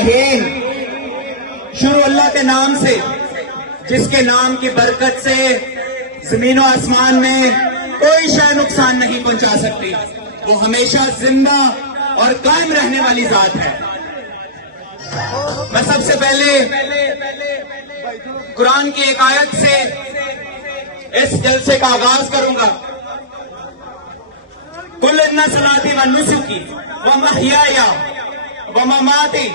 الرحیم، شروع اللہ کے نام سے جس کے نام کی برکت سے زمین و آسمان میں کوئی شے نقصان نہیں پہنچا سکتی. وہ ہمیشہ زندہ اور قائم رہنے والی ذات ہے. میں سب سے پہلے قرآن کی ایک آیت سے اس جلسے کا آغاز کروں گا. قل ان صلاتی و نسکی و محیای و مماتی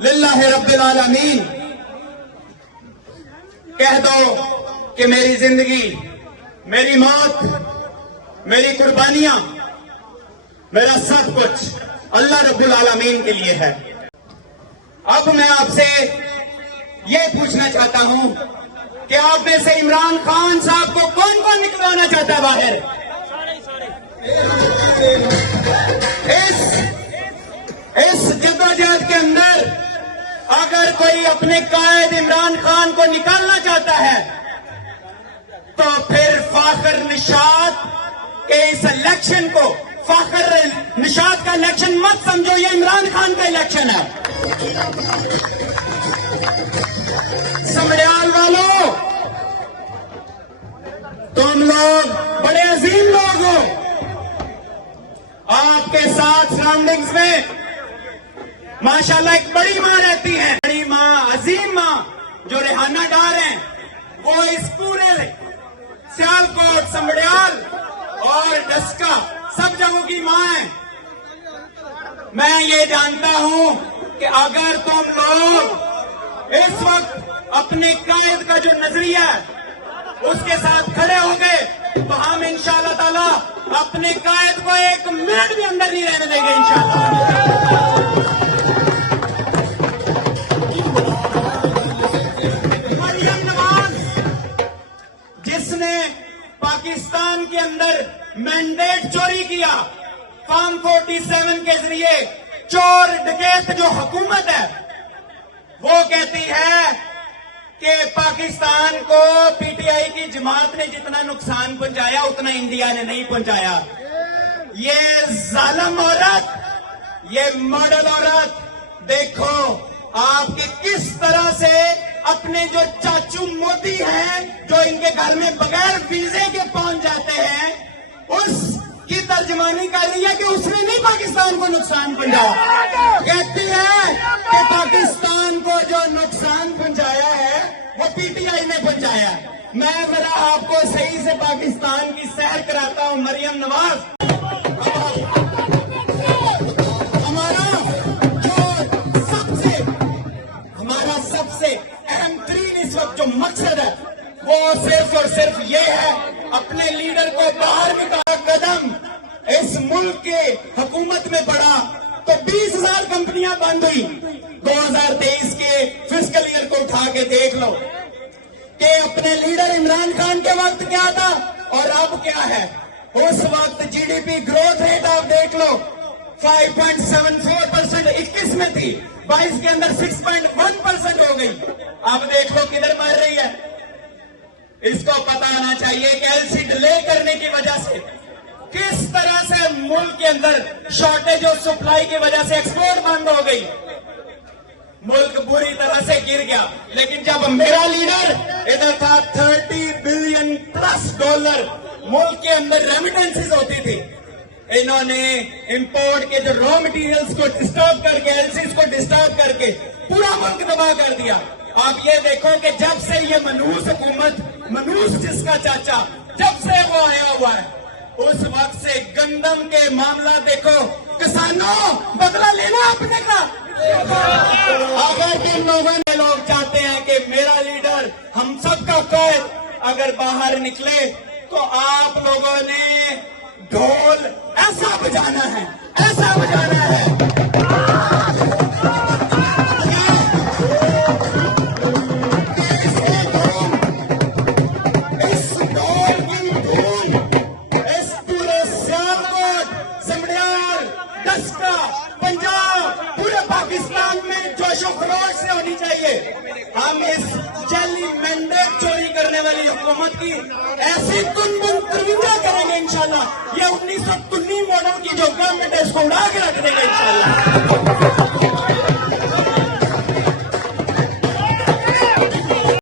للہ رب العالمین. کہہ دو کہ میری زندگی، میری موت، میری قربانیاں، میرا سب کچھ اللہ رب العالمین کے لیے ہے. اب میں آپ سے یہ پوچھنا چاہتا ہوں کہ آپ میں سے عمران خان صاحب کو کون کون نکلوانا چاہتا ہے باہر؟ اس جدوجہد کے اندر اگر کوئی اپنے قائد عمران خان کو نکالنا چاہتا ہے تو پھر فاخر نشاط کے اس الیکشن کو فاخر نشاط کا الیکشن مت سمجھو، یہ عمران خان کا الیکشن ہے. سمڑیال والوں، تم لوگ بڑے عظیم لوگ ہو. آپ کے ساتھ سراؤنڈنگز میں ماشاءاللہ ایک بڑی ماں رہتی ہے، بڑی ماں، عظیم ماں جو ریحانہ ڈار ہیں. وہ اس پورے سیالکوٹ، سمڑیال اور ڈسکا سب جگہوں کی ماں ہے. میں یہ جانتا ہوں کہ اگر تم لوگ اس وقت اپنے قائد کا جو نظریہ ہے اس کے ساتھ کھڑے ہو گئے تو ہم انشاءاللہ تعالی اپنے قائد کو ایک منٹ بھی اندر نہیں رہنے دیں گے انشاءاللہ. مریم نواز جس نے پاکستان کے اندر مینڈیٹ چوری کیا، فارم 47 کے ذریعے چور ڈکیت جو حکومت ہے، وہ کہتی ہے کہ پاکستان کو پی ٹی آئی کی جماعت نے جتنا نقصان پہنچایا اتنا انڈیا نے نہیں پہنچایا. یہ ظالم عورت، یہ ماڈل عورت، دیکھو آپ کے کس طرح سے اپنے جو چاچو مودی ہیں جو ان کے گھر میں بغیر ویزے کے پہنچ جاتے ہیں، اس کی ترجمانی کر رہی ہے کہ اس نے نہیں پاکستان کو نقصان پہنچایا. کہتی ہے کہ پاکستان کو جو نقصان پہنچایا ہے وہ پی ٹی آئی نے پہنچایا. میں ذرا آپ کو صحیح سے پاکستان کی سیر کراتا ہوں. مریم نواز، ہمارا سب سے اہم ترین اس وقت جو مقصد ہے وہ صرف اور صرف یہ ہے اپنے لیڈر کو باہر نکالا. قدم اس ملک کے حکومت میں پڑا تو 20,000 کمپنیاں بند ہوئی. 2023 کے فسکل ایئر کو اٹھا کے دیکھ لو کہ اپنے لیڈر عمران خان کے وقت کیا تھا اور اب کیا ہے. اس وقت G D P growth rate آپ دیکھ لو 5.74% 21 میں تھی، 22 کے اندر 6.1% ہو گئی. اب دیکھ لو کدھر مر رہی ہے. اس کو پتا آنا چاہیے کہ ایل سی ڈیلے کرنے کی وجہ سے کس طرح سے ملک کے اندر شارٹیج اور سپلائی کی وجہ سے ایکسپورٹ بند ہو گئی، ملک بری طرح سے گر گیا. لیکن جب میرا لیڈر ادھر تھا 30 بلین پلس ڈالر ملک کے اندر ریمیٹنسز ہوتی تھی. انہوں نے امپورٹ کے جو را مٹیریلز کو ڈسٹرب کر کے، ایل سیز کو ڈسٹرب کر کے پورا ملک تباہ کر دیا. آپ یہ دیکھو کہ جب سے یہ منوس حکومت، منوس جس کا چاچا، جب سے وہ آیا ہوا ہے اس وقت سے گندم کے معاملات دیکھو. کسانوں بدلہ لینا اپنے کا. اگر تم لوگ چاہتے ہیں کہ میرا لیڈر ہم سب کا قائد اگر باہر نکلے تو آپ لوگوں نے ڈھول ایسا بجانا ہے، ایسا بجانا ہے. ہم اس جعلی مینڈیٹ چوری کرنے والی حکومت کی ایسی ترویج کریں گے انشاءاللہ. یہ 1919 ماڈل کی جو گورنمنٹ ہے اس کو اڑا کے رکھ دے گا انشاءاللہ.